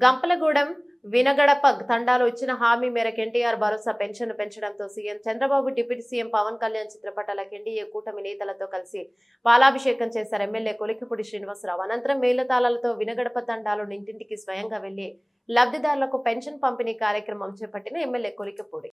గంపలగూడెం వినగడప తండాలో ఇచ్చిన హామీ మేరకు ఎన్టీఆర్ భరోసా పెన్షన్ పెంచడంతో CM Chandrababu deputy CM Pawan Kalyan చిత్రపటాలకు NDA కూటమి నేతలతో కలిసి పాలాభిషేకం చేశారు ఎమ్మెల్యే కొలికిపూడి శ్రీనివాసరావు. అనంతరం మేళతాళాలతో వినగడప తండాలో ఇంటింటికి స్వయంగా వెళ్ళి లబ్ధిదారులకు పెన్షన్ పంపిణీ కార్యక్రమం చేపట్టిన ఎమ్మెల్యే కొలికిపూడి.